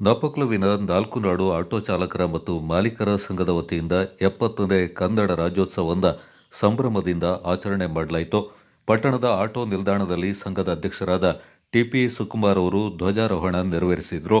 ನಾಪಕ್ಲುವಿನ ನಾಲ್ಕು ನಾಡು ಆಟೋ ಚಾಲಕರ ಮತ್ತು ಮಾಲೀಕರ ಸಂಘದ ವತಿಯಿಂದ ಎಪ್ಪತ್ತನೇ ಕನ್ನಡ ರಾಜ್ಯೋತ್ಸವದ ಸಂಭ್ರಮದಿಂದ ಆಚರಣೆ ಮಾಡಲಾಯಿತು. ಪಟ್ಟಣದ ಆಟೋ ನಿಲ್ದಾಣದಲ್ಲಿ ಸಂಘದ ಅಧ್ಯಕ್ಷರಾದ ಟಿಪಿ ಸುಕುಮಾರ್ ಅವರು ಧ್ವಜಾರೋಹಣ ನೆರವೇರಿಸಿದರು.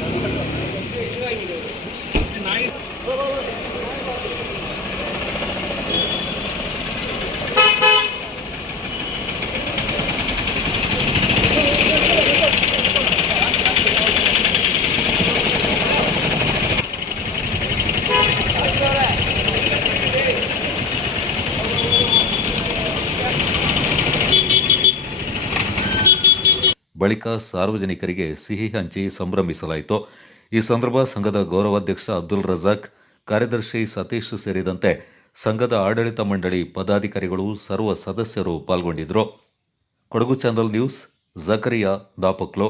ಬಳಿಕ ಸಾರ್ವಜನಿಕರಿಗೆ ಸಿಹಿ ಹಂಚಿ ಸಂಭ್ರಮಿಸಲಾಯಿತು. ಈ ಸಂದರ್ಭ ಸಂಘದ ಗೌರವಾಧ್ಯಕ್ಷ ಅಬ್ದುಲ್ ರಜಾಕ್, ಕಾರ್ಯದರ್ಶಿ ಸತೀಶ್ ಸೇರಿದಂತೆ ಸಂಘದ ಆಡಳಿತ ಮಂಡಳಿ ಪದಾಧಿಕಾರಿಗಳು, ಸರ್ವ ಸದಸ್ಯರು ಪಾಲ್ಗೊಂಡಿದ್ದರು. Kodagu channel news, Zakariya ನಾಪಕ್ಲೋ